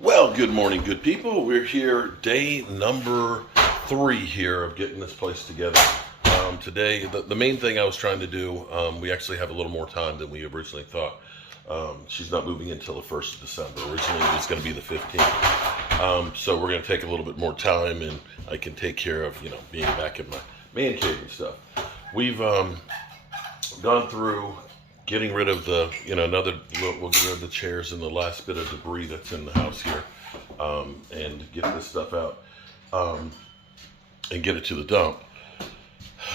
Well, good morning, good people. We're here, day number 3 here of getting this place together. Today, the main thing I was trying to do, we actually have a little more time than we originally thought. She's not moving until the 1st of December. Originally, it was going to be the 15th. So we're going to take a little bit more time, and I can take care of, being back in my man cave and stuff. We've gone through getting rid of we'll get rid of the chairs and the last bit of debris that's in the house here, and get this stuff out, and get it to the dump.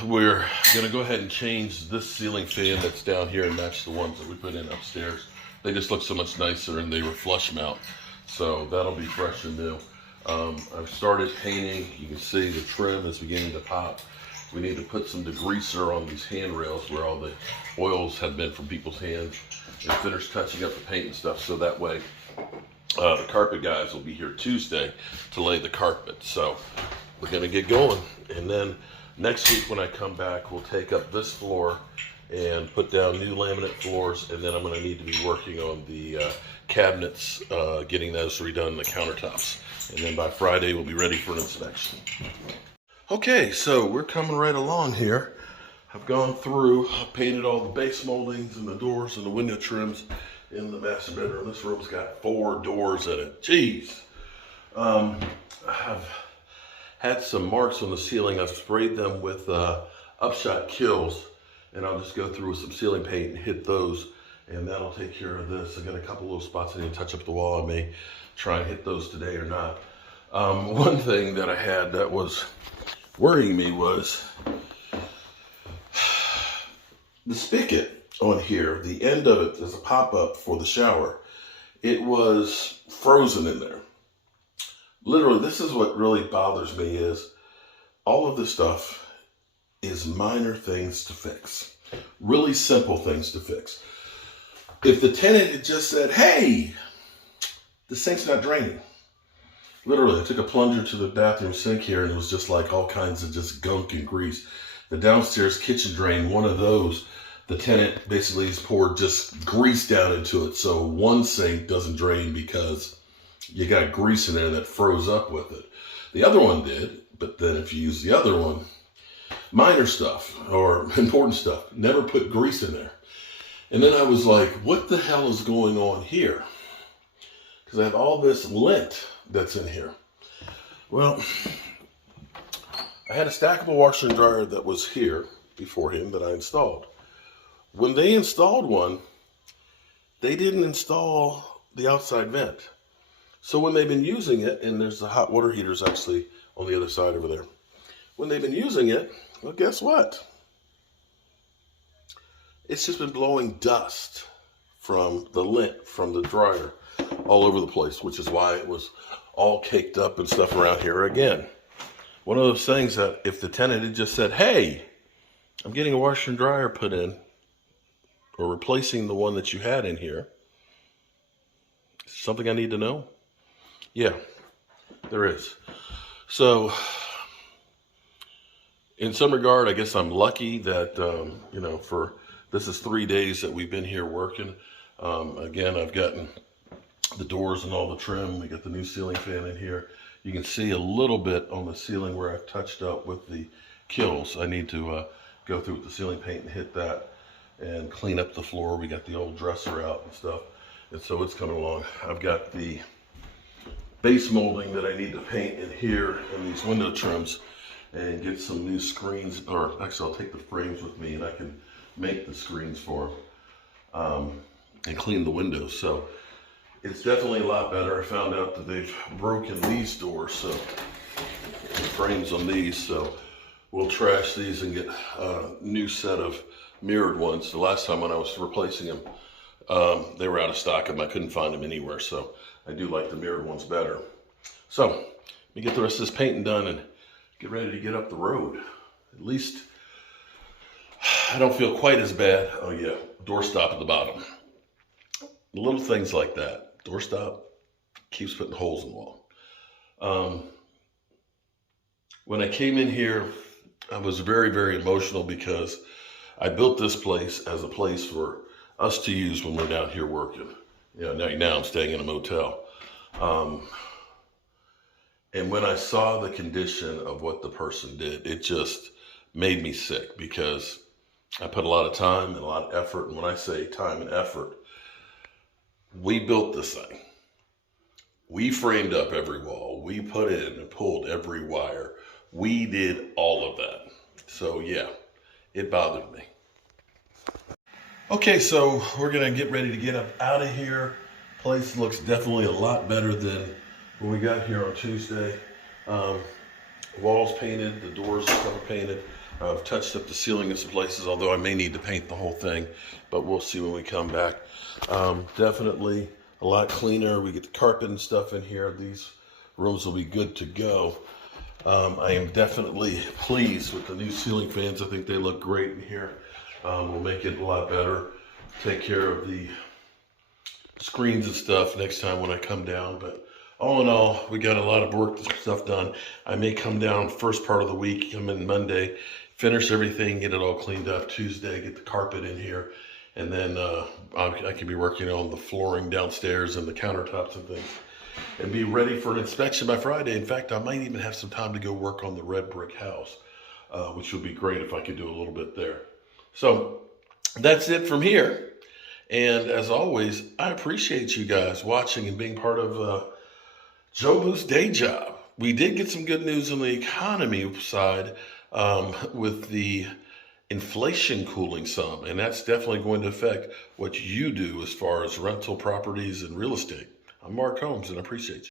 We're gonna go ahead and change this ceiling fan that's down here and match the ones that we put in upstairs. They just look so much nicer, and they were flush mount, so that'll be fresh and new. I've started painting. You can see the trim is beginning to pop. We need to put some degreaser on these handrails where all the oils have been from people's hands, and finish touching up the paint and stuff, so that way the carpet guys will be here Tuesday to lay the carpet. So we're gonna get going, and then next week when I come back, we'll take up this floor and put down new laminate floors, and then I'm gonna need to be working on the cabinets, getting those redone, the countertops, and then by Friday we'll be ready for an inspection. Okay, so we're coming right along here. I've gone through, painted all the base moldings and the doors and the window trims in the master bedroom. This room's got 4 doors in it. Jeez. I've had some marks on the ceiling. I've sprayed them with Upshot Kills, and I'll just go through with some ceiling paint and hit those, and that'll take care of this. I've got a couple little spots I need to touch up the wall. I may try and hit those today or not. One thing that I had that was worrying me was the spigot on here. The end of it is a pop-up for the shower. It was frozen in there. Literally, this is what really bothers me, is all of this stuff is minor things to fix. Really simple things to fix. If the tenant had just said, hey, the sink's not draining. Literally, I took a plunger to the bathroom sink here, and it was just like all kinds of just gunk and grease. The downstairs kitchen drain, one of those, the tenant basically has poured just grease down into it. So one sink doesn't drain because you got grease in there that froze up with it. The other one did, but then if you use the other one, minor stuff or important stuff, never put grease in there. And then I was like, what the hell is going on here? Because I have all this lint that's in here. Well, I had a stackable washer and dryer that was here beforehand that I installed. When they installed one, they didn't install the outside vent. So when they've been using it, and there's the hot water heaters actually on the other side over there. When they've been using it, well, guess what? It's just been blowing dust from the lint from the dryer all over the place, which is why it was all caked up and stuff around here again. One of those things that if the tenant had just said, hey, I'm getting a washer and dryer put in, or replacing the one that you had in here, something I need to know? Yeah, there is. So in some regard, I guess I'm lucky that, this is 3 days that we've been here working. Again, I've gotten the doors and all the trim. We got the new ceiling fan in here. You can see a little bit on the ceiling where I've touched up with the kills. I need to go through with the ceiling paint and hit that and clean up the floor. We got the old dresser out and stuff, and so it's coming along. I've got the base molding that I need to paint in here and these window trims and get some new screens, or actually I'll take the frames with me and I can make the screens for them, and clean the windows. So it's definitely a lot better. I found out that they've broken these doors, so the frames on these, so we'll trash these and get a new set of mirrored ones. The last time when I was replacing them, they were out of stock and I couldn't find them anywhere, so I do like the mirrored ones better. So let me get the rest of this painting done and get ready to get up the road. At least I don't feel quite as bad. Oh yeah, doorstop at the bottom. Little things like that. Doorstop keeps putting holes in the wall. When I came in here, I was very, very emotional because I built this place as a place for us to use when we're down here working. Now I'm staying in a motel. And when I saw the condition of what the person did, it just made me sick because I put a lot of time and a lot of effort. And when I say time and effort, we built this thing. We framed up every wall. We put in and pulled every wire. We did all of that. So yeah, it bothered me. Okay, so we're gonna get ready to get up out of here. Place looks definitely a lot better than when we got here on Tuesday. Walls painted, the doors are color painted. I've touched up the ceiling in some places, although I may need to paint the whole thing, but we'll see when we come back. Definitely a lot cleaner. We get the carpet and stuff in here. These rooms will be good to go. I am definitely pleased with the new ceiling fans. I think they look great in here. We'll make it a lot better. Take care of the screens and stuff next time when I come down. But all in all, we got a lot of work stuff done. I may come down first part of the week, come in Monday, finish everything, get it all cleaned up Tuesday, get the carpet in here, and then I can be working on the flooring downstairs and the countertops and things, and be ready for an inspection by Friday. In fact, I might even have some time to go work on the red brick house, which would be great if I could do a little bit there. So that's it from here. And as always, I appreciate you guys watching and being part of Jobu's day job. We did get some good news on the economy side with the inflation cooling some, and that's definitely going to affect what you do as far as rental properties and real estate. I'm Mark Holmes, and I appreciate you.